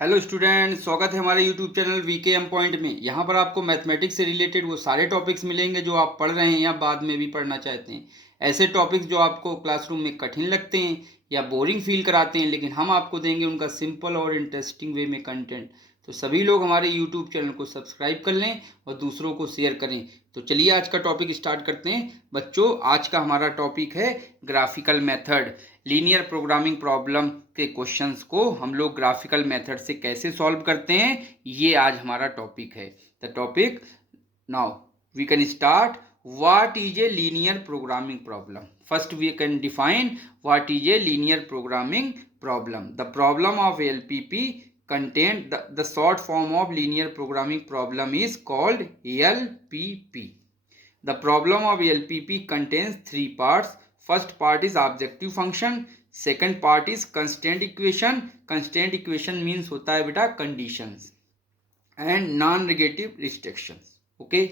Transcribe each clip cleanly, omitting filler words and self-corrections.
Hello student, स्वागत है हमारे यूट्यूब चैनल VKMPOINT में। यहाँ पर आपको मैथमेटिक्स से रिलेटेड वो सारे टॉपिक्स मिलेंगे जो आप पढ़ रहे हैं या बाद में भी पढ़ना चाहते हैं। ऐसे टॉपिक्स जो आपको क्लासरूम में कठिन लगते हैं या बोरिंग फील कराते हैं, लेकिन हम आपको देंगे उनका सिंपल और इंटरेस्टिंग वे में कंटेंट। तो सभी लोग हमारे यूट्यूब चैनल को सब्सक्राइब कर लें और दूसरों को शेयर करें। तो चलिए आज का टॉपिक स्टार्ट करते हैं। बच्चों, आज का हमारा टॉपिक है graphical method. Linear programming problem के क्वेश्चंस को हम लोग ग्राफिकल मेथड से कैसे सॉल्व करते हैं, ये आज हमारा टॉपिक है। The topic now we can start. What is a linear programming problem? First we can define what is a linear programming problem. The problem of LPP contain the short form of linear programming problem is called LPP. The problem of LPP contains three parts. First part is objective function, second part is constraint equation. Constraint equation means होता है बेटा conditions and non-negative restrictions. Okay.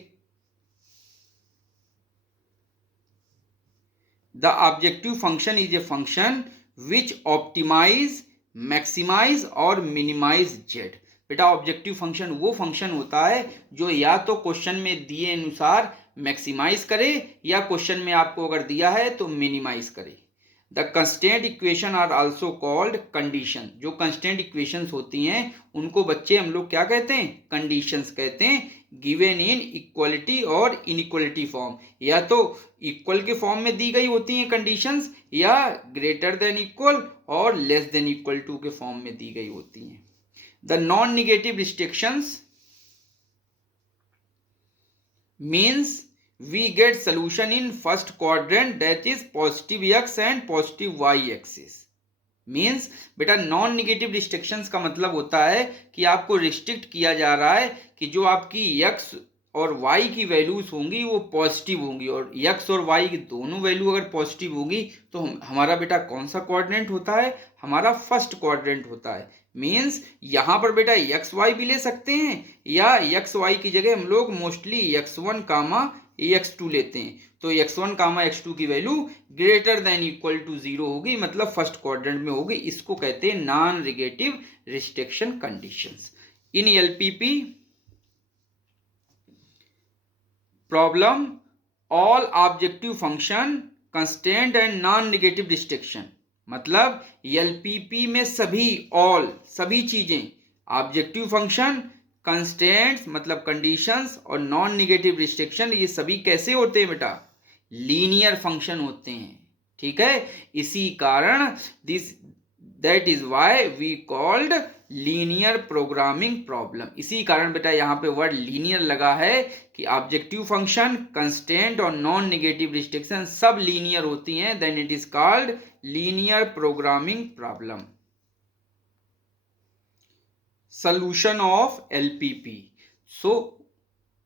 The objective function is a function which optimize, maximize और minimize Z. बेटा objective function वो function होता है जो या तो क्वेश्चन में दिए अनुसार मैक्सिमाइज करे या क्वेश्चन में आपको अगर दिया है तो मिनिमाइज करे। The constant equation are also called condition. जो कंस्टेंट इक्वेशंस होती हैं उनको बच्चे हम लोग क्या कहते हैं? कंडीशंस कहते हैं। गिवन इन इक्वलिटी और इनइक्वलिटी फॉर्म, या तो इक्वल के फॉर्म में दी गई होती हैं कंडीशंस, या ग्रेटर देन इक्वल और लेस देन इक्वल टू के फॉर्म में दी गई होती हैं। The non negative restrictions means we get solution in first quadrant, that is positive x and positive y axis. Means बेटा नॉन निगेटिव रिस्ट्रिक्शंस का मतलब होता है कि आपको रिस्ट्रिक्ट किया जा रहा है कि जो आपकी x और y की वैल्यूज होंगी वो पॉजिटिव होंगी, और x और y की दोनों वैल्यू अगर पॉजिटिव होगी तो हमारा बेटा कौन सा क्वाड्रेंट होता है? हमारा फर्स्ट क्वाड्रेंट होता है। मीन्स यहाँ पर बेटा एक्स वाई भी ले सकते हैं, या एक्स वाई की जगह हम लोग मोस्टली x1 कामा x2 लेते हैं। तो x1 कामा x2 की value greater than equal to 0 होगी, मतलब फर्स्ट क्वाड्रेंट में होगी। इसको कहते हैं non negative restriction conditions. In LPP problem all objective function constant and non negative restriction, मतलब LPP में सभी चीजें, ऑब्जेक्टिव फंक्शन, कंस्टेंट्स मतलब कंडीशंस और नॉन निगेटिव रिस्ट्रिक्शन, ये सभी कैसे होते हैं बेटा? लीनियर फंक्शन होते हैं। ठीक है, इसी कारण that is why we called linear programming problem. इसी कारण बेटा यहाँ पे वर्ड लीनियर लगा है कि ऑब्जेक्टिव फंक्शन, कंस्टेंट और नॉन निगेटिव रिस्ट्रिक्शन सब लीनियर होती हैं, then it is called linear programming problem. Solution of LPP. So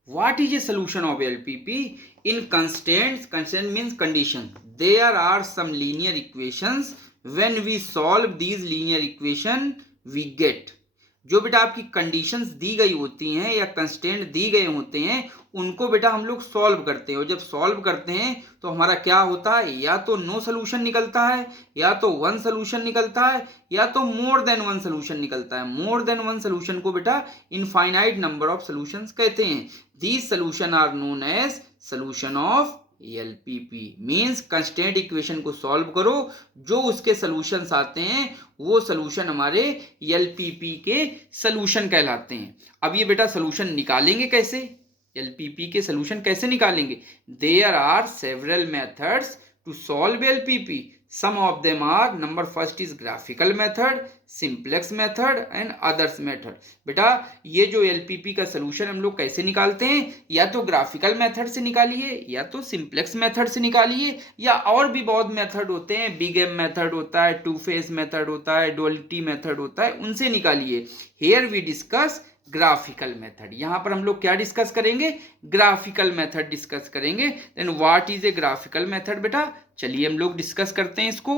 what is a solution of LPP? In constraint means condition, there are some linear equations. When we solve these linear equation we get, जो बेटा आपकी conditions दी गई होती हैं या constant दी गए होते हैं उनको बेटा हम लोग सॉल्व करते हैं, और जब सॉल्व करते हैं तो हमारा क्या होता है? या तो नो सोल्यूशन निकलता है, या तो वन सोल्यूशन निकलता है, या तो मोर देन वन सोल्यूशन निकलता है। मोर देन वन सोल्यूशन को बेटा इनफाइनाइट नंबर ऑफ सोल्यूशंस कहते हैं। These solution are known as solution of LPP। Means constant equation को सॉल्व करो, जो उसके सॉल्यूशंस आते हैं वो सॉल्यूशन हमारे LPP के सॉल्यूशन कहलाते हैं। अब ये बेटा सॉल्यूशन निकालेंगे कैसे? LPP के सॉल्यूशन कैसे निकालेंगे? There are several methods to solve LPP. Some of them are, number first is graphical method, simplex method and others method. बेटा ये जो LPP का सलूशन हम लोग कैसे निकालते हैं? या तो ग्राफिकल मेथड से निकालिए, या तो सिंप्लेक्स मेथड से निकालिए, या और भी बहुत मेथड होते हैं। बिग एम मेथड होता है, टू फेज मेथड होता है, डुअलिटी मेथड होता है, उनसे निकालिए। Here we discuss graphical method. यहां पर हम लोग क्या डिस्कस करेंगे? ग्राफिकल मेथड डिस्कस करेंगे। Then what is a graphical method बेटा? चलिए हम लोग डिस्कस करते हैं इसको।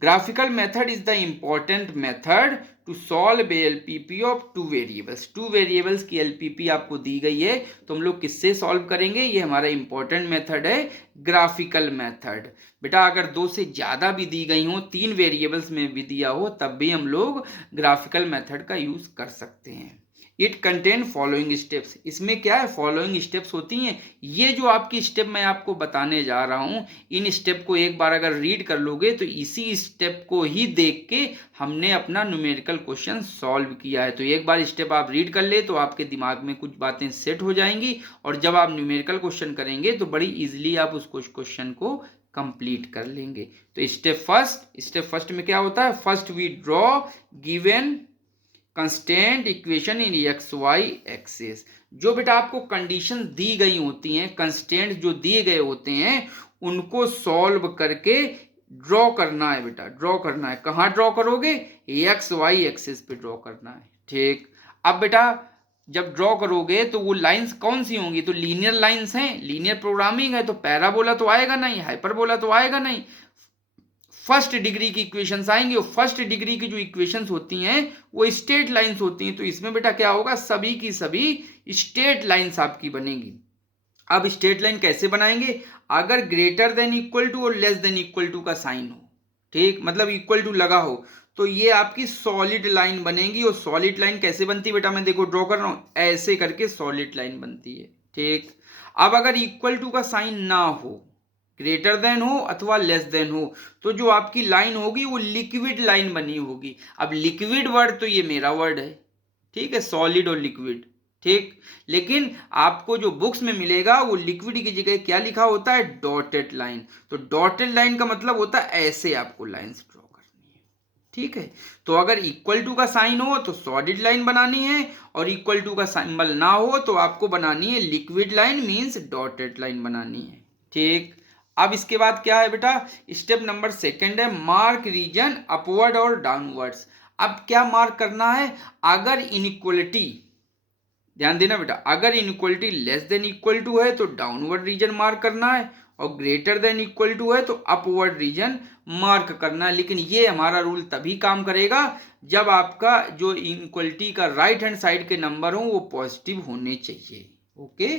Graphical method is the important method to solve LPP of two variables. Two variables की एलपीपी आपको दी गई है, तो हम लोग किससे सॉल्व करेंगे? ये हमारा इंपॉर्टेंट मेथड है ग्राफिकल मेथड। बेटा अगर दो से ज़्यादा भी दी गई हो, तीन वेरिएबल्स में भी दिया हो, तब भी हम लोग ग्राफिकल मेथड का यूज कर सकते हैं। It contain following steps. इसमें क्या है? फॉलोइंग स्टेप्स होती हैं। ये जो आपकी स्टेप मैं आपको बताने जा रहा हूं, इन स्टेप को एक बार अगर रीड कर लोगे तो इसी स्टेप को ही देख के हमने अपना न्यूमेरिकल क्वेश्चन सॉल्व किया है। तो एक बार स्टेप आप रीड कर ले तो आपके दिमाग में कुछ बातें सेट हो जाएंगी, और जब आप न्यूमेरिकल क्वेश्चन करेंगे तो बड़ी इजिली आप उस क्वेश्चन को कंप्लीट कर लेंगे। तो स्टेप फर्स्ट में क्या होता है? First we draw given constant equation in X Y axis. जो बेटा आपको कंडीशन दी गई होती हैं, कंस्टेंट जो दिए गए होते हैं, उनको सॉल्व करके ड्रॉ करना है बेटा, ड्रॉ करना है। कहाँ ड्रॉ करोगे? एक्स वाई एक्सिस पे ड्रॉ करना है। ठीक, अब बेटा जब ड्रॉ करोगे तो वो लाइंस कौन सी होंगी? तो लीनियर लाइंस हैं, लीनियर प्रोग्रामिंग है, तो पैराबोला तो आएगा नहीं, हाइपरबोला तो आएगा नहीं, फर्स्ट डिग्री की इक्वेशंस आएंगे। और फर्स्ट डिग्री की जो इक्वेशंस होती हैं वो स्ट्रेट लाइंस होती हैं। तो इसमें बेटा क्या होगा? सभी की सभी स्ट्रेट लाइंस आपकी बनेगी। अब स्ट्रेट लाइन कैसे बनाएंगे? अगर ग्रेटर देन इक्वल टू और लेस देन इक्वल टू का साइन हो, ठीक, मतलब इक्वल टू लगा हो, तो ये आपकी सॉलिड लाइन बनेगी। और सॉलिड लाइन कैसे बनती है बेटा? मैं देखो ड्रॉ कर रहा हूं, ऐसे करके सॉलिड लाइन बनती है। ठीक, अब अगर इक्वल टू का साइन ना हो, ग्रेटर देन हो अथवा लेस देन हो, तो जो आपकी लाइन होगी वो लिक्विड लाइन बनी होगी। अब लिक्विड वर्ड तो ये मेरा वर्ड है, ठीक है, सॉलिड और लिक्विड, ठीक, लेकिन आपको जो बुक्स में मिलेगा वो लिक्विड की जगह क्या लिखा होता है? Dotted line. तो डॉटेड लाइन का मतलब होता है ऐसे आपको लाइंस ड्रॉ करनी है, ठीक है। तो अगर इक्वल टू का साइन हो तो सॉलिड लाइन बनानी है, और इक्वल टू का सिंबल ना हो तो आपको बनानी है liquid line, means dotted line बनानी है। ठीक, अब इसके बाद क्या है बेटा? स्टेप नंबर सेकंड है मार्क रीजन अपवर्ड और डाउनवर्ड्स। अब क्या मार्क करना है? अगर इनइक्वलिटी, ध्यान देना बेटा, अगर inequality less than equal to है तो डाउनवर्ड रीजन मार्क करना है, और ग्रेटर देन इक्वल टू है तो अपवर्ड रीजन मार्क करना है। लेकिन ये हमारा रूल तभी काम करेगा जब आपका जो इनइक्वलिटी का राइट हैंड साइड के नंबर हो वो पॉजिटिव होने चाहिए। Okay,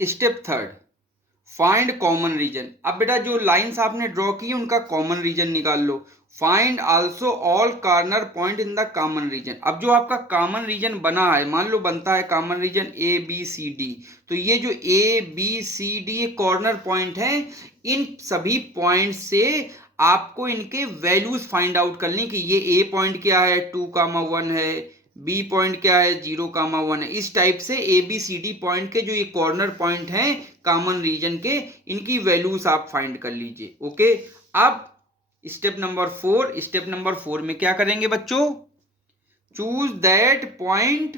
step third find common region. अब बेटा जो लाइंस आपने ड्रॉ की उनका कॉमन रीजन निकाल लो। Find also all corner point in the common region. अब जो आपका कॉमन रीजन बना है, मान लो बनता है common region A B C D, तो ये जो ए बी सी डी ये कॉर्नर पॉइंट है, इन सभी पॉइंट से आपको इनके वैल्यूज फाइंड आउट करनी कि ये ए पॉइंट क्या है, 2,1 है, बी पॉइंट क्या है, 0,1 है। इस टाइप से A B C D point के जो ये कॉर्नर पॉइंट हैं कॉमन रीजन के, इनकी वैल्यूज आप फाइंड कर लीजिए। ओके, अब स्टेप नंबर फोर में क्या करेंगे बच्चों? Choose that point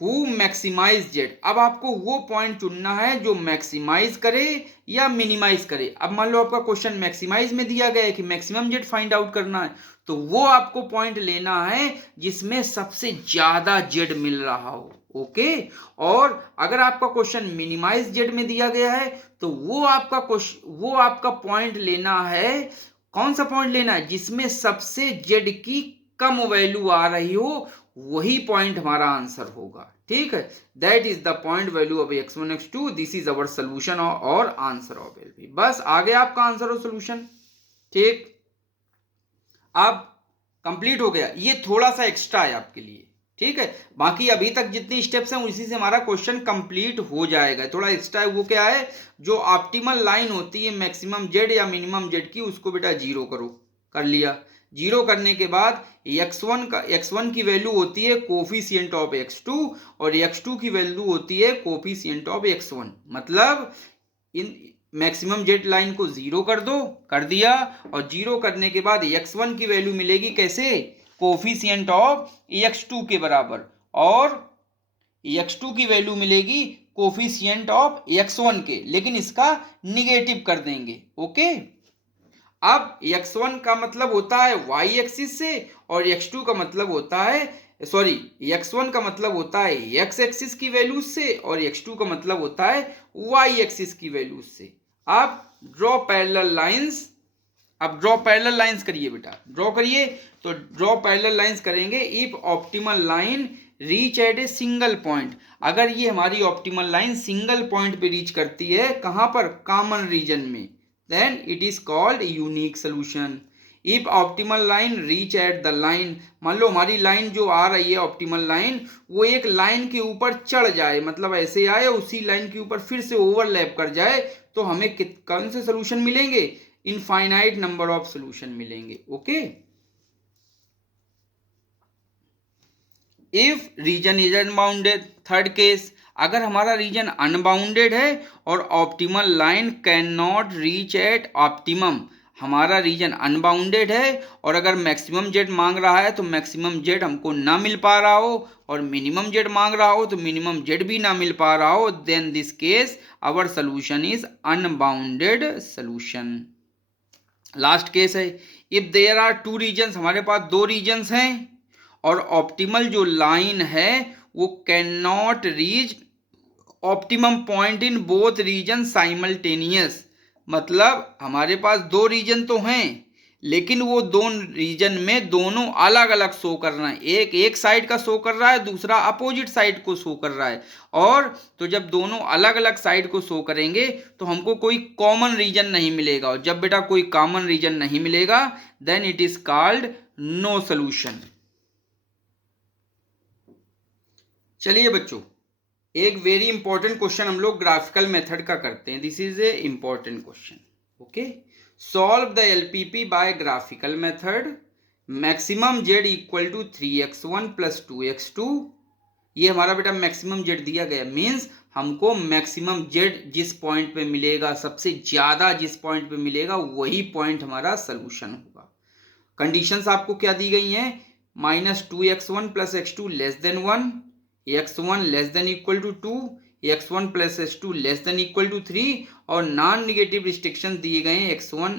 who maximize Z. अब आपको वो पॉइंट चुनना है जो मैक्सिमाइज करे या मिनिमाइज करे। अब मान लो आपका क्वेश्चन मैक्सिमाइज में दिया गया है कि मैक्सिमम जेड फाइंड आउट करना है, तो वो आपको पॉइंट लेना है जिसमें सबसे ज्यादा जेड मिल रहा हो। ओके, और अगर आपका क्वेश्चन मिनिमाइज जेड में दिया गया है तो वो आपका पॉइंट लेना है, कौन सा पॉइंट लेना है? जिसमें सबसे जेड की कम वैल्यू आ रही हो, वही पॉइंट हमारा आंसर होगा। ठीक है, that is the point value of x1 x2, this is our solution और आंसर ऑफ एलपी। बस आ गया आपका आंसर और सोल्यूशन। ठीक, अब कंप्लीट हो गया। ये थोड़ा सा एक्स्ट्रा है आपके लिए, ठीक है, बाकी अभी तक जितनी स्टेप्स हैं उसी से हमारा क्वेश्चन कंप्लीट हो जाएगा। थोड़ा एक्स्ट्रा है, वो क्या है? जो ऑप्टिमल लाइन होती है मैक्सिमम जेड या मिनिमम जेड की, उसको बेटा जीरो करो। कर लिया, जीरो करने के बाद x1 की वैल्यू होती है कोफिशिएंट ऑफ x2, और x2 की वैल्यू होती है कोफिशिएंट ऑफ x1। मतलब इन मैक्सिमम जेड लाइन को जीरो कर दो, कर दिया, और जीरो करने के बाद x1 की वैल्यू मिलेगी कैसे? कोफिशिएंट ऑफ x2 के बराबर, और x2 की वैल्यू मिलेगी कोफिशिएंट ऑफ x1 के, लेकिन इसका निगेटिव कर देंगे। ओके, अब x1 का मतलब होता है y एक्सिस से, और x2 का मतलब होता है x1 का मतलब होता है x एक्सिस की वैल्यू से, और x2 का मतलब होता है y एक्सिस की वैल्यू से। अब ड्रॉ पैरेलल लाइंस अब ड्रॉ पैरेलल लाइंस करिए बेटा, ड्रॉ करिए। तो ड्रॉ पैरेलल लाइंस करेंगे if optimal line reach at a single point. अगर ये हमारी ऑप्टिमल लाइन सिंगल पॉइंट पे रीच करती है, कहां पर, कॉमन रीजन में, then it is called unique solution. If optimal line reach at the line, मान लो हमारी लाइन जो आ रही है ऑप्टिमल लाइन, वो एक लाइन के ऊपर चढ़ जाए, मतलब ऐसे आए उसी लाइन के ऊपर फिर से ओवरलैप कर जाए, तो हमें कौन से सोल्यूशन मिलेंगे, इनफाइनाइट नंबर ऑफ सोल्यूशन मिलेंगे। Okay, if region is unbounded, third case, अगर हमारा रीजन अनबाउंडेड है और optimal line can not reach at optimum, हमारा रीजन अनबाउंडेड है और अगर मैक्सिमम जेड मांग रहा है तो मैक्सिमम जेड हमको ना मिल पा रहा हो, और मिनिमम जेड मांग रहा हो तो मिनिमम जेड भी ना मिल पा रहा हो, then this case our solution is unbounded solution. Last case है, if there are two regions, हमारे पास दो रीजन्स हैं और ऑप्टिमल जो लाइन है वो can not reach optimum point in both region simultaneous, मतलब हमारे पास दो रीजन तो हैं लेकिन वो दोनों रीजन में दोनों अलग अलग शो कर रहे हैं, एक साइड का शो कर रहा है, दूसरा अपोजिट साइड को शो कर रहा है। और तो जब दोनों अलग अलग साइड को शो करेंगे तो हमको कोई कॉमन रीजन नहीं मिलेगा, और जब बेटा कोई कॉमन रीजन नहीं मिलेगा then it is called no solution. चलिए बच्चों, एक वेरी इंपॉर्टेंट क्वेश्चन हम लोग ग्राफिकल मेथड का करते हैं। This is a important question. Okay, solve the LPP by graphical method. Maximum Z equal to 3x1 plus 2x2, ये हमारा बेटा मैक्सिमम जेड दिया गया, मीन्स हमको मैक्सिमम जेड जिस पॉइंट पे मिलेगा, सबसे ज्यादा जिस पॉइंट पे मिलेगा वही पॉइंट हमारा सोल्यूशन होगा। कंडीशंस आपको क्या दी गई हैं, -2x1 plus x2 less than 1, x1 less than equal to 2, x1 plus x2 less than equal to 3, और नॉन निगेटिव रिस्ट्रिक्शन दिए गए हैं x1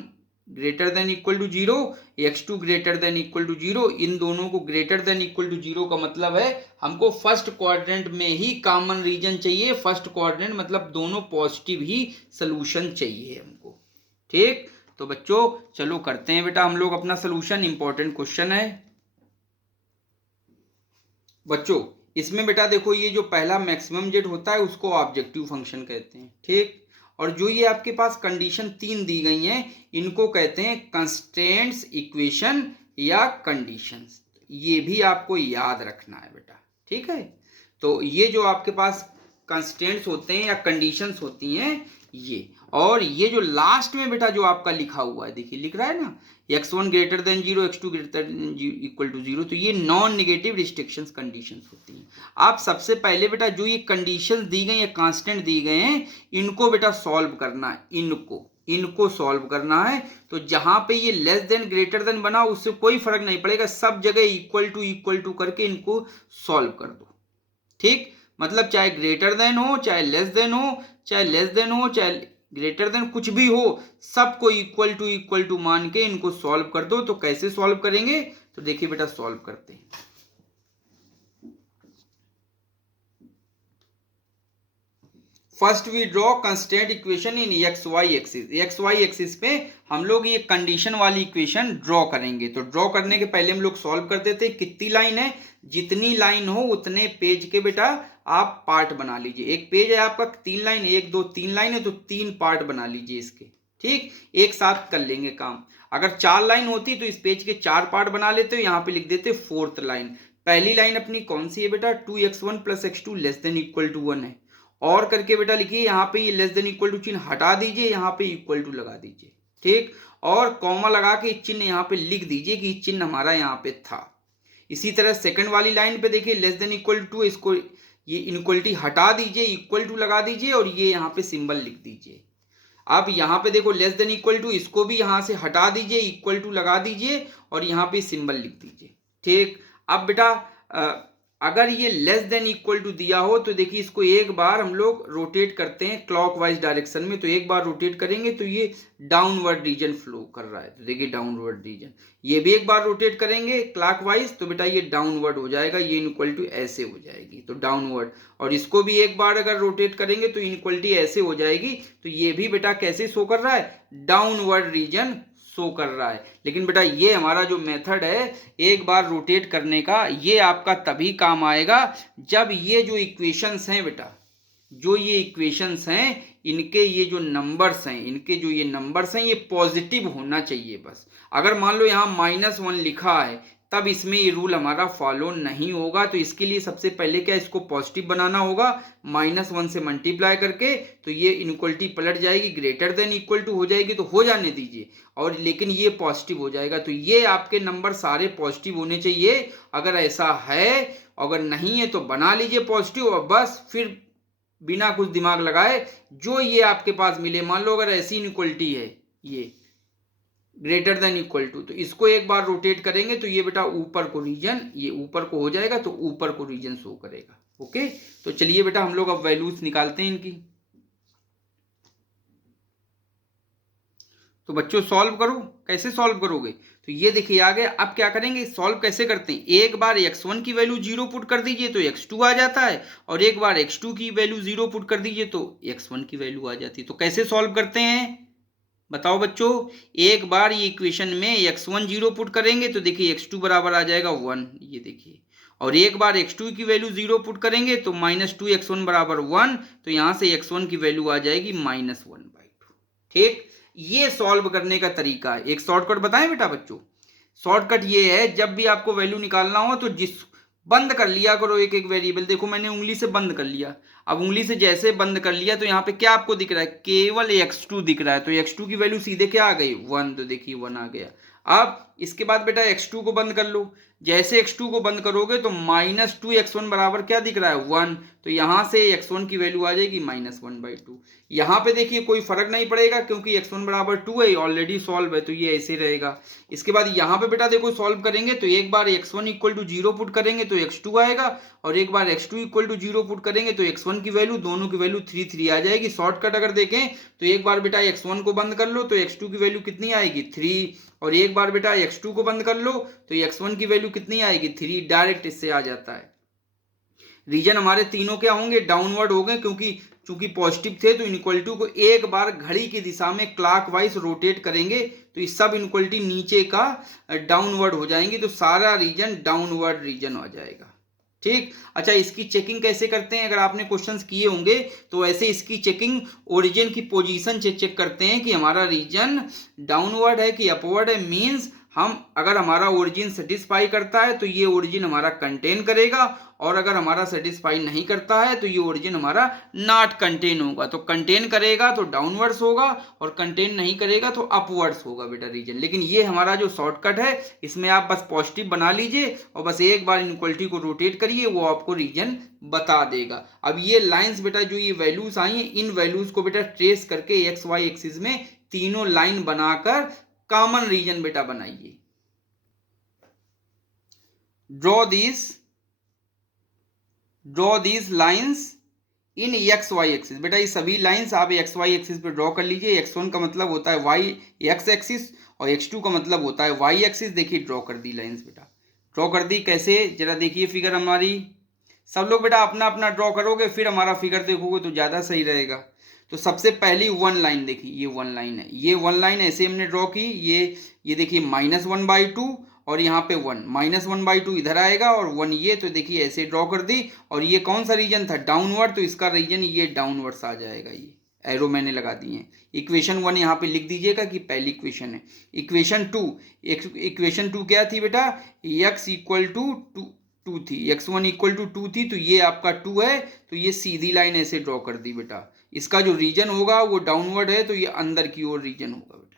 greater than equal to 0, x2 greater than equal to 0। इन दोनों को ग्रेटर देन इक्वल टू 0 का मतलब है हमको फर्स्ट क्वाड्रेंट में ही कॉमन रीजन चाहिए, फर्स्ट क्वाड्रेंट मतलब दोनों पॉजिटिव ही सोल्यूशन चाहिए हमको। ठीक, तो बच्चों चलो करते हैं बेटा हम लोग अपना सोल्यूशन, इंपॉर्टेंट क्वेश्चन है बच्चों। इसमें बेटा देखो, ये जो पहला मैक्सिमम जेड होता है उसको ऑब्जेक्टिव फंक्शन कहते हैं, ठीक, और जो ये आपके पास कंडीशन 3 दी गई हैं इनको कहते हैं कंस्ट्रेंट्स इक्वेशन या कंडीशंस। ये भी आपको याद रखना है बेटा, ठीक है। तो ये जो आपके पास कंस्ट्रेंट्स होते हैं या कंडीशंस होती हैं ये, और ये जो लास्ट में बेटा जो आपका लिखा हुआ है, देखिए लिख रहा है ना, x1 greater than 0, x2 greater than equal to 0, तो ये नॉन निगेटिव रिस्ट्रिक्शंस कंडीशंस होती हैं। आप सबसे पहले बेटा जो ये कंडीशंस दी गई हैं, कांस्टेंट दी गए हैं, इनको बेटा सॉल्व करना है, इनको सॉल्व करना है। तो जहां पे ये लेस देन ग्रेटर देन बना उससे कोई फर्क नहीं पड़ेगा, सब जगह इक्वल टू करके इनको सॉल्व कर दो, ठीक, मतलब चाहे ग्रेटर देन हो, चाहे लेस देन हो, चाहे लेस देन हो, चाहे ग्रेटर देन, कुछ भी हो, सबको इक्वल टू मान के इनको सॉल्व कर दो। तो कैसे सॉल्व करेंगे, तो देखिए बेटा सॉल्व करते हैं। First we draw constant equation in X Y axis पे हम लोग ये कंडीशन वाली इक्वेशन ड्रॉ करेंगे। तो ड्रॉ करने के पहले हम लोग सॉल्व करते थे, कितनी लाइन है, जितनी लाइन हो उतने पेज के बेटा आप पार्ट बना लीजिए। एक पेज है आपका 3 लाइन, 1 2 3 लाइन है तो 3 पार्ट बना लीजिए इसके, ठीक, एक साथ कर लेंगे काम। अगर 4 लाइन होती तो इस पेज के 4 पार्ट बना लेते हो, यहाँ पे लिख देते 4th लाइन। पहली लाइन अपनी कौन सी है बेटा, 2x1 plus x2 less than equal to 1 है, और करके बेटा लिखिए यहाँ पे ये लेस देन इक्वल टू चिन्ह हटा दीजिए, यहाँ पे इक्वल टू लगा दीजिए, ठीक, और कॉमा लगा के चिन्ह यहाँ पे लिख दीजिए कि चिन्ह हमारा यहाँ पे था। इसी तरह सेकंड वाली लाइन पे देखिए लेस देन इक्वल टू, इसको ये इनक्वलिटी हटा दीजिए, इक्वल टू लगा दीजिए और ये यहाँ पे सिंबल लिख दीजिए। अब यहाँ पे देखो लेस देन इक्वल टू, इसको भी यहाँ से हटा दीजिए, इक्वल टू लगा दीजिए और यहाँ पे सिंबल लिख दीजिए, ठीक। अब बेटा अगर ये लेस देन इक्वल टू दिया हो तो देखिए इसको एक बार हम लोग रोटेट करते हैं क्लॉकवाइज डायरेक्शन में, तो एक बार रोटेट करेंगे तो ये डाउनवर्ड रीजन फ्लो कर रहा है, तो देखिए डाउनवर्ड रीजन। ये भी एक बार रोटेट करेंगे क्लॉकवाइज तो बेटा ये डाउनवर्ड हो जाएगा, ये इनक्वलिटी ऐसे हो जाएगी, तो डाउनवर्ड। और इसको भी एक बार अगर रोटेट करेंगे तो इनक्वलिटी ऐसे हो जाएगी, तो ये भी बेटा कैसे शो कर रहा है, डाउनवर्ड रीजन शो कर रहा है। लेकिन बेटा ये हमारा जो मेथड है एक बार रोटेट करने का, ये आपका तभी काम आएगा जब ये जो इक्वेशंस हैं बेटा, जो ये इक्वेशंस हैं, इनके ये जो नंबर्स हैं, इनके जो ये नंबर्स हैं, ये पॉजिटिव होना चाहिए बस। अगर मान लो यहाँ -1 लिखा है तब इसमें ये रूल हमारा फॉलो नहीं होगा। तो इसके लिए सबसे पहले क्या, इसको पॉजिटिव बनाना होगा, -1 से मल्टीप्लाई करके, तो ये इनइक्वलिटी पलट जाएगी, ग्रेटर देन इक्वल टू हो जाएगी, तो हो जाने दीजिए, और लेकिन ये पॉजिटिव हो जाएगा। तो ये आपके नंबर सारे पॉजिटिव होने चाहिए। अगर ऐसा है, अगर नहीं है तो बना लीजिए पॉजिटिव, और बस फिर बिना कुछ दिमाग लगाए जो ये आपके पास मिले, मान लो अगर ऐसी इनइक्वलिटी है, ये ग्रेटर देन इक्वल टू, तो इसको एक बार रोटेट करेंगे तो ये बेटा ऊपर को रीजन, ये ऊपर को हो जाएगा, तो ऊपर को रीजन शो करेगा। ओके, तो चलिए बेटा हम लोग अब वैल्यूज निकालते हैं इनकी। तो बच्चों सॉल्व करो, कैसे सॉल्व करोगे, तो ये देखिए आ गया। अब क्या करेंगे, सॉल्व कैसे करते हैं, एक बार x1 की वैल्यू 0 पुट कर दीजिए तो x2 आ जाता है, और एक बार x2 की वैल्यू 0 पुट कर दीजिए तो x1 की वैल्यू आ जाती है। तो कैसे सॉल्व करते हैं बताओ बच्चों, एक बार ये इक्वेशन में x1 0 पुट करेंगे तो देखिए x2 बराबर आ जाएगा 1, ये देखिए, और एक बार x2 की वैल्यू 0 पुट करेंगे तो -2x1 बराबर 1, तो यहाँ से x1 की वैल्यू आ जाएगी -1/2। ठीक, ये सॉल्व करने का तरीका है। एक शॉर्टकट बताएं बेटा बच्चों, शॉर्टकट ये है, जब भी आपको वैल्यू निकालना हो तो जिस बंद कर लिया करो एक एक वेरिएबल। देखो मैंने उंगली से बंद कर लिया, अब उंगली से जैसे बंद कर लिया तो यहाँ पे क्या आपको दिख रहा है, केवल x2 दिख रहा है, तो x2 की वैल्यू सीधे क्या आ गई 1, तो देखिए 1 आ गया। अब इसके बाद बेटा x2 को बंद कर लो, जैसे x2 को बंद करोगे तो -2x1 बराबर क्या दिख रहा है 1, तो यहाँ से x1 की वैल्यू आ जाएगी -1/2। यहाँ पे देखिए कोई फर्क नहीं पड़ेगा क्योंकि x1 बराबर 2 है, ऑलरेडी सॉल्व है, तो ये ऐसे रहेगा। इसके बाद यहाँ पे बेटा देखो सॉल्व करेंगे तो एक बार x1 = 0 पुट करेंगे तो x2 आएगा, और एक बार x2 = 0 पुट करेंगे तो x1 की वैल्यू, दोनों की वैल्यू 3 आ जाएगी। शॉर्टकट अगर देखें तो एक बार बेटा x1 को बंद कर लो तो x2 की वैल्यू कितनी आएगी 3, और एक बार बेटा x2 को बंद कर लो तो x1 की वैल्यू कितनी आएगी 3, डायरेक्ट इससे आ जाता है। रीजन हमारे तीनों क्या होंगे, डाउनवर्ड हो गए, क्योंकि चूंकि पॉजिटिव थे तो इनइक्वलिटी को एक बार घड़ी की दिशा में क्लॉकवाइज रोटेट करेंगे तो ये सब इनइक्वलिटी नीचे का डाउनवर्ड हो जाएंगी, तो सारा रीजन डाउनवर्ड रीजन हो जाएगा। ठीक, अच्छा इसकी चेकिंग कैसे करते हैं, अगर आपने क्वेश्चंस किए होंगे तो ऐसे इसकी चेकिंग ओरिजिन की पोजीशन से चेक करते हैं कि हमारा रीजन डाउनवर्ड है कि अपवर्ड है। मींस हम अगर हमारा ओरिजिन सेटिस्फाई करता है तो ये ओरिजिन हमारा कंटेन करेगा, और अगर हमारा सेटिस्फाई नहीं करता है तो ये ओरिजिन हमारा नॉट कंटेन होगा। तो कंटेन करेगा तो डाउनवर्ड्स होगा, और कंटेन नहीं करेगा तो अपवर्ड्स होगा बेटा रीजन। लेकिन ये हमारा जो शॉर्टकट है, इसमें आप बस पॉजिटिव बना लीजिए और बस एक बार इनइक्वलिटी को रोटेट करिए, वो आपको रीजन बता देगा। अब ये लाइन्स बेटा जो ये वैल्यूज आई हैं, इन वैल्यूज को बेटा ट्रेस करके एक्स वाई एक्सिस में तीनों लाइन बनाकर कॉमन रीजन बेटा बनाइए। Draw these lines in X Y axis. बेटा ये सभी लाइन्स आप एक्स वाई एक्सिस पे ड्रॉ कर लीजिए। x1 का मतलब होता है वाई एक्स एक्सिस, और x2 का मतलब होता है वाई एक्सिस। देखिए ड्रॉ कर दी लाइन्स बेटा, ड्रॉ कर दी। कैसे, जरा देखिए फिगर हमारी। सब लोग बेटा अपना अपना ड्रॉ करोगे, फिर हमारा फिगर देखोगे तो ज़्यादा सही रहेगा। तो सबसे पहली वन लाइन देखिए, ये वन लाइन है, ये वन लाइन ऐसे हमने ड्रॉ की। ये देखिए -1/2, और यहाँ पे 1 -1/2 इधर आएगा और 1 ये, तो देखिए ऐसे ड्रॉ कर दी। और ये कौन सा रीजन था, डाउनवर्ड, तो इसका रीजन ये डाउनवर्ड्स आ जाएगा। ये एरो मैंने लगा दिए हैं। इक्वेशन 1 यहाँ पे लिख दीजिएगा कि पहली इक्वेशन है। इक्वेशन 2 क्या थी बेटा, x = 2 थी, x1 = 2 थी, तो ये आपका 2 है, तो ये सीधी लाइन ऐसे ड्रॉ कर दी बेटा। इसका जो रीजन होगा वो डाउनवर्ड है, तो ये अंदर की ओर रीजन होगा बेटा,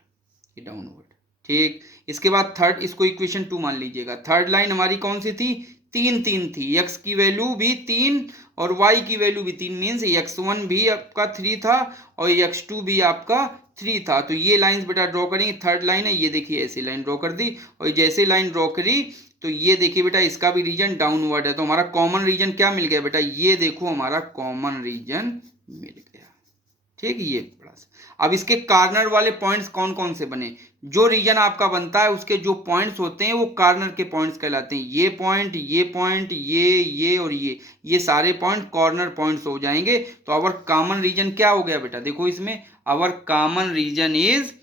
ये डाउनवर्ड। ठीक, इसके बाद थर्ड, इसको इक्वेशन 2 मान लीजिएगा। थर्ड लाइन हमारी कौन सी थी, 3 थी। x की वैल्यू भी 3 और y की वैल्यू भी 3, मीन्स x1 भी आपका 3 था और x2 भी आपका 3 था। तो ये लाइन्स बेटा ड्रॉ करेंगे। थर्ड लाइन है, ये देखिए ऐसे लाइन ड्रॉ कर दी, और जैसे लाइन ड्रॉ करी तो ये देखिए बेटा इसका भी रीजन डाउनवर्ड है। तो हमारा कॉमन रीजन क्या मिल गया बेटा, ये देखो हमारा कॉमन रीजन मिल गया। ठीक, ये बड़ा सा। अब इसके कार्नर वाले पॉइंट्स कौन कौन से बने, जो रीजन आपका बनता है उसके जो पॉइंट्स होते हैं वो कार्नर के पॉइंट्स कहलाते हैं। ये पॉइंट, ये पॉइंट, ये और ये सारे पॉइंट कॉर्नर पॉइंट्स हो जाएंगे। तो आवर कॉमन रीजन क्या हो गया बेटा, देखो इसमें our common region is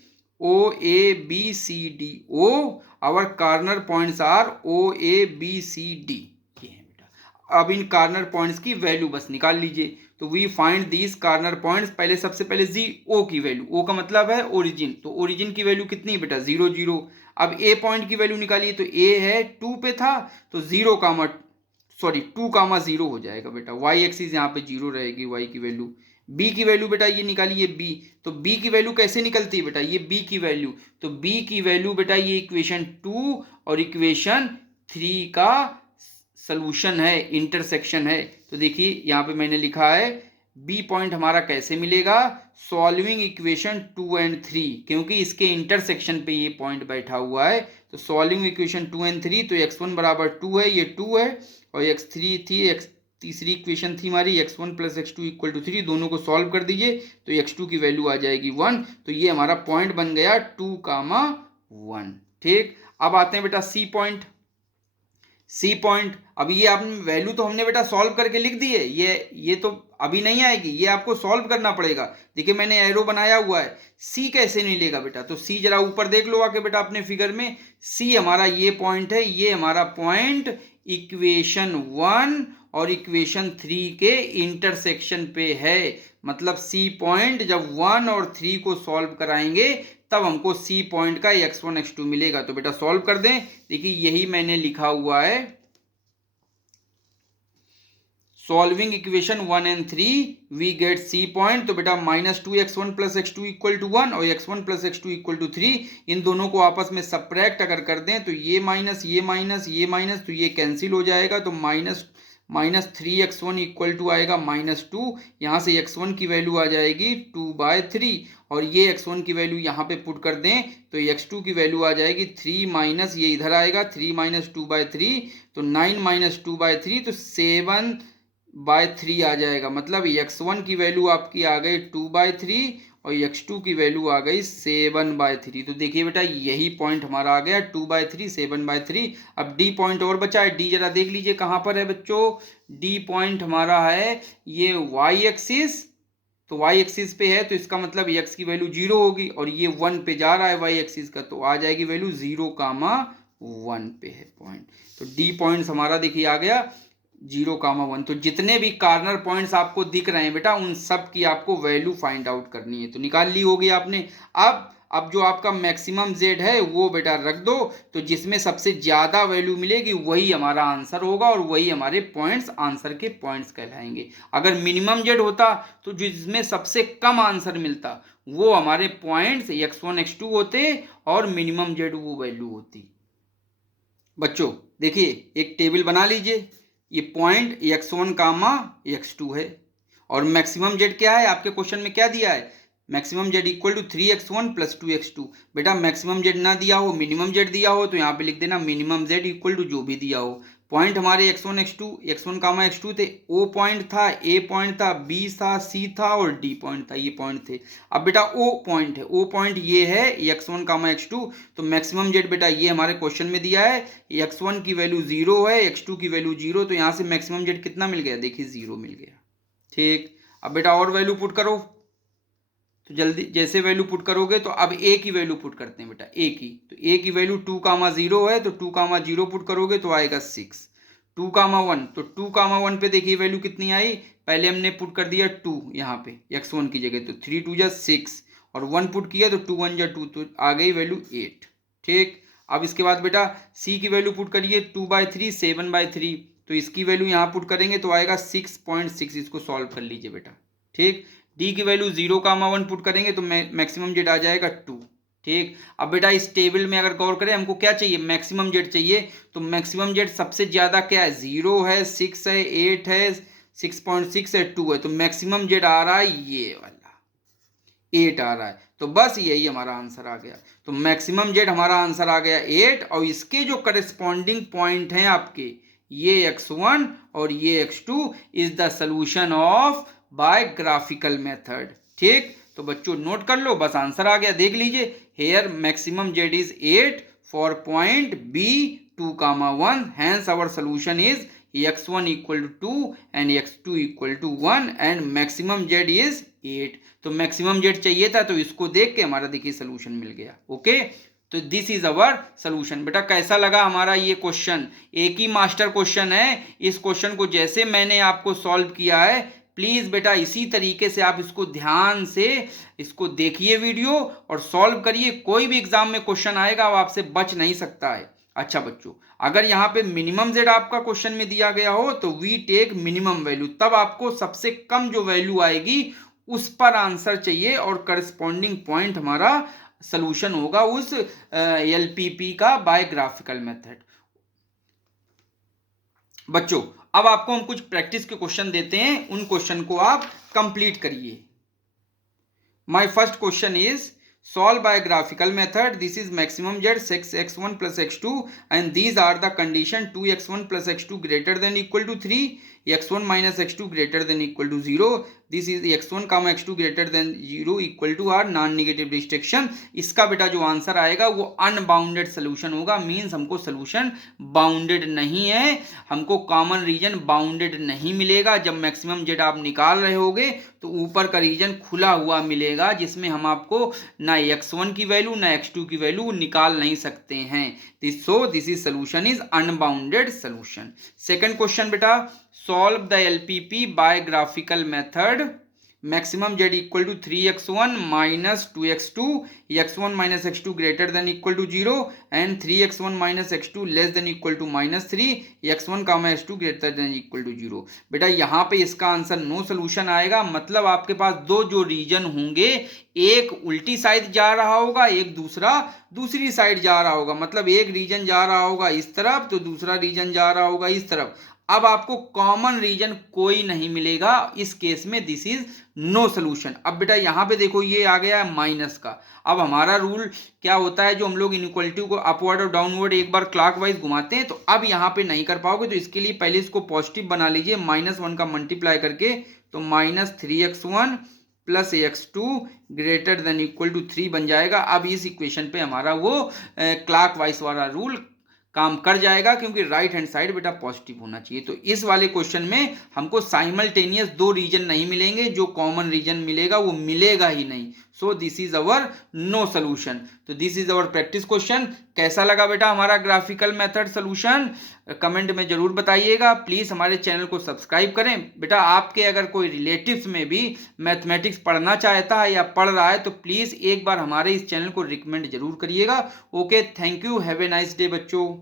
O, A, B, C, D. O, our corner points are O, A, B, C, D. ये है बेटा। अब इन कार्नर पॉइंट्स की वैल्यू बस निकाल लीजिए। तो we find these corner points. पहले सबसे पहले जी ओ की वैल्यू, ओ का मतलब है ओरिजिन, तो ओरिजिन की वैल्यू कितनी बेटा 0 0। अब ए पॉइंट की वैल्यू निकालिए, तो ए है 2 पे था, तो 0 कामा 2 कामा 0 हो जाएगा बेटा। वाई एक्सिस यहाँ पे 0 रहेगी, वाई की वैल्यू। बी की वैल्यू बेटा ये निकालिए बी, तो बी की वैल्यू कैसे निकलती है बेटा, ये बी की वैल्यू, तो बी की वैल्यू बेटा ये इक्वेशन 2 और इक्वेशन 3 का सॉल्यूशन है, इंटरसेक्शन है। तो देखिए यहाँ पे मैंने लिखा है बी पॉइंट हमारा कैसे मिलेगा, सॉल्विंग इक्वेशन 2 एंड 3, क्योंकि इसके इंटरसेक्शन पे ये पॉइंट बैठा हुआ है। तो सॉल्विंग इक्वेशन 2 एंड 3, तो x1 बराबर 2 है, ये 2 है, और x3 थी, तीसरी इक्वेशन थी हमारी x1 plus x2 equal to 3, दोनों को सॉल्व कर दीजिए तो x2 की वैल्यू आ जाएगी 1। तो ये हमारा पॉइंट बन गया 2 कामा 1। ठीक, अब आते हैं बेटा सी पॉइंट। सी पॉइंट, अब ये आपने वैल्यू तो हमने बेटा सॉल्व करके लिख दी है, ये तो अभी नहीं आएगी, ये आपको सॉल्व करना पड़ेगा। देखिए मैंने एरो बनाया हुआ है। सी कैसे नहीं लेगा बेटा, तो सी जरा ऊपर देख लो आके बेटा अपने फिगर में। सी हमारा ये पॉइंट है, ये हमारा पॉइंट इक्वेशन 1 और इक्वेशन 3 के इंटरसेक्शन पे है। मतलब सी पॉइंट जब 1 और 3 को सॉल्व कराएंगे तब हमको सी पॉइंट का x1 x2 मिलेगा। तो बेटा सॉल्व कर दें। देखिए यही मैंने लिखा हुआ है, solving equation 1 and 3 we get C point. तो बेटा -2x1 plus x2 equal to 1 और x1 plus x2 equal to 3, इन दोनों को आपस में सब्ट्रैक्ट अगर कर दें तो ये माइनस ये माइनस ये माइनस, तो ये कैंसिल हो जाएगा। तो -3x1 इक्वल टू आएगा -2, यहाँ से x1 की वैल्यू आ जाएगी 2/3, और ये x1 की वैल्यू यहाँ पे पुट कर दें तो x2 की वैल्यू आ जाएगी 3 माइनस ये इधर आएगा 3 माइनस 2/3, तो 9 माइनस 2/3, तो 7/3 आ जाएगा। मतलब x1 की वैल्यू आपकी आ गई 2/3 और x2 की वैल्यू आ गई 7/3। तो देखिए बेटा यही पॉइंट हमारा आ गया 2/3 7/3। अब डी पॉइंट और बचा है, डी जरा देख लीजिए कहाँ पर है बच्चों। डी पॉइंट हमारा है ये वाई एक्सिस, तो वाई एक्सिस पे है तो इसका मतलब x की वैल्यू 0 होगी, और ये 1 पे जा रहा है वाई एक्सिस का, तो आ जाएगी वैल्यू 0,1 पे है पॉइंट। तो डी पॉइंट हमारा देखिए आ गया 0,1। तो जितने भी कार्नर पॉइंट्स आपको दिख रहे हैं बेटा उन सब की आपको वैल्यू फाइंड आउट करनी है। तो निकाल ली होगी आपने। अब जो आपका मैक्सिमम जेड है वो बेटा रख दो, तो जिसमें सबसे ज्यादा वैल्यू मिलेगी वही हमारा आंसर होगा और वही हमारे पॉइंट्स आंसर के पॉइंट्स कहलाएंगे। अगर मिनिमम जेड होता तो जिसमें सबसे कम आंसर मिलता वो हमारे पॉइंट्स x1 x2 होते और मिनिमम जेड वो वैल्यू होती। बच्चों देखिए एक टेबल बना लीजिए, ये पॉइंट x1 कामा x2 है, और मैक्सिमम जेड क्या है आपके क्वेश्चन में क्या दिया है, maximum Z equal to 3x1 plus 2x2। बेटा मैक्सिमम जेड ना दिया हो मिनिमम जेड दिया हो तो यहाँ पे लिख देना मिनिमम जेड इक्वल टू जो भी दिया हो। पॉइंट हमारे x1 कामा x2 थे, ओ पॉइंट था, ए पॉइंट था, बी था, सी था और डी पॉइंट था, ये पॉइंट थे। अब बेटा ओ पॉइंट है, ओ पॉइंट ये है x1 कामा x2, तो मैक्सिमम जेड बेटा ये हमारे क्वेश्चन में दिया है, x1 की वैल्यू 0 है, x2 की वैल्यू 0, तो यहाँ से मैक्सिमम जेड कितना मिल गया, देखिए 0 मिल गया। ठीक, अब बेटा और वैल्यू पुट करो, तो जल्दी जैसे वैल्यू पुट करोगे तो अब ए की वैल्यू पुट करते हैं बेटा, ए की, तो ए की वैल्यू 2,0 है, तो 2,0 पुट करोगे तो आएगा 6। 2,1, तो 2,1 पे देखिए वैल्यू कितनी आई, पहले हमने पुट कर दिया 2 यहाँ पे x1 की जगह, तो 3 2 6 और 1 पुट किया तो 2 1 2, तो आ गई वैल्यू 8। ठीक, अब इसके बाद बेटा सी की वैल्यू पुट करिए 2/3 7/3, तो इसकी वैल्यू यहाँ पुट करेंगे तो आएगा 6.6, इसको सॉल्व कर लीजिए बेटा। ठीक, डी की वैल्यू 0,1 पुट करेंगे तो मैक्सिमम जेड आ जाएगा 2। ठीक, अब बेटा इस टेबल में अगर गौर करें हमको क्या चाहिए, मैक्सिमम जेड चाहिए, तो मैक्सिमम जेड सबसे ज्यादा क्या है, 0 है, 6 है, 8 है, 6.6 है, 2 है, तो मैक्सिमम जेड आ रहा है ये वाला 8 आ रहा है, तो बस यही हमारा आंसर आ गया। तो मैक्सिमम जेड हमारा आंसर आ गया 8, और इसके जो करस्पॉन्डिंग पॉइंट हैं आपके ये x1 और ये x2 is the solution of by graphical method. ठीक, तो बच्चों नोट कर लो, बस आंसर आ गया, देख लीजिए, here maximum Z is 8 for point B 2,1, hence our solution is x1 equal to 2 and x2 equal to 1 and maximum z is 8। तो maximum Z चाहिए था, तो इसको देख के हमारा देखिए सोल्यूशन मिल गया। ओके, तो दिस इज अवर सोल्यूशन। बेटा कैसा लगा हमारा ये क्वेश्चन? एक ही मास्टर क्वेश्चन है। इस क्वेश्चन को जैसे मैंने आपको सॉल्व किया है, प्लीज बेटा इसी तरीके से आप इसको ध्यान से इसको देखिए वीडियो और सॉल्व करिए। कोई भी एग्जाम में क्वेश्चन आएगा वो आपसे बच नहीं सकता है। अच्छा बच्चों, अगर यहाँ पे मिनिमम जेड आपका क्वेश्चन में दिया गया हो तो वी टेक मिनिमम वैल्यू, तब आपको सबसे कम जो वैल्यू आएगी उस पर आंसर चाहिए और करस्पॉन्डिंग पॉइंट हमारा सोल्यूशन होगा उस एलपीपी का बाय ग्राफिकल मेथड। बच्चों अब आपको हम कुछ प्रैक्टिस के क्वेश्चन देते हैं, उन क्वेश्चन को आप कंप्लीट करिए। My first question is solve by graphical method. This is maximum z 6x1 plus x2 and these are the condition 2x1 plus x2 greater than equal to 3, x1 minus x2 greater than equal to 0. This is x1 comma x2 greater than 0 equal to r non negative restriction. इसका बेटा जो answer आएगा वो unbounded solution होगा। Means हमको solution bounded नहीं है, हमको कॉमन रीजन बाउंडेड नहीं मिलेगा। जब मैक्सिमम जेड आप निकाल रहे होगे तो ऊपर का रीजन खुला हुआ मिलेगा, जिसमें हम आपको ना x1 की वैल्यू ना x2 की वैल्यू निकाल नहीं सकते हैं। So this is solution is unbounded solution. Second question बेटा, solve the LPP by graphical method. Maximum Z equal to 3x1 minus 2x2, x1 minus x2 greater than equal to 0 and 3x1 minus x2 less than equal to -3, x1 comma x2 greater than equal to 0। बेटा यहाँ पे इसका answer no solution आएगा। मतलब आपके पास दो जो reason होंगे, एक उल्टी साइड जा रहा होगा, एक दूसरी साइड जा रहा होगा। मतलब एक रीजन जा रहा होगा इस तरफ तो दूसरा रीजन जा रहा होगा इस तरफ। अब आपको कॉमन रीजन कोई नहीं मिलेगा। इस केस में दिस इज नो सोल्यूशन। अब बेटा यहाँ पे देखो ये आ गया है माइनस का। अब हमारा रूल क्या होता है, जो हम लोग इनइक्वालिटी को अपवर्ड और डाउनवर्ड एक बार क्लॉकवाइज घुमाते हैं, तो अब यहाँ पे नहीं कर पाओगे। तो इसके लिए पहले इसको पॉजिटिव बना लीजिए, -1 का मल्टीप्लाई करके, तो -3x1 plus x2 greater than equal to 3 बन जाएगा। अब इस इक्वेशन पे हमारा वो क्लॉकवाइज वाला रूल काम कर जाएगा, क्योंकि राइट हैंड साइड बेटा पॉजिटिव होना चाहिए। तो इस वाले क्वेश्चन में हमको साइमल्टेनियस दो रीजन नहीं मिलेंगे, जो कॉमन रीजन मिलेगा वो मिलेगा ही नहीं। So this is our no solution. तो this is our practice question. कैसा लगा बेटा हमारा ग्राफिकल मेथड सोल्यूशन? कमेंट में जरूर बताइएगा। प्लीज हमारे चैनल को सब्सक्राइब करें। बेटा आपके अगर कोई रिलेटिव्स में भी मैथमेटिक्स पढ़ना चाहता है या पढ़ रहा है तो प्लीज एक बार हमारे इस चैनल को रिकमेंड जरूर करिएगा। Okay, thank you, have a nice day बच्चों।